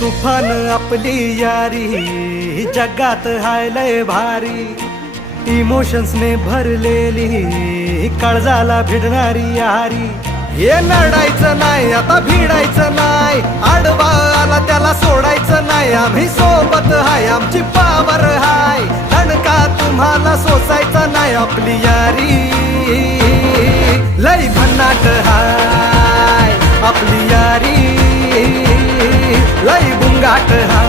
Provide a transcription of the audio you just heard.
तुफान आपली यारी जगात हाय लय भारी, इमोशन्स ने भरलेली काळजाला भिडणारी यारी। हे लढायचं नाही आता भिडायचं नाही, आडवा आला त्याला सोडायचं नाही, आम्ही सोबत हाय आमची पावर हाय, दणका तुम्हाला सोसायचा नाही। आपली यारी लय भन्नाट हाय, आपली यारी लय बुंगाट हाय।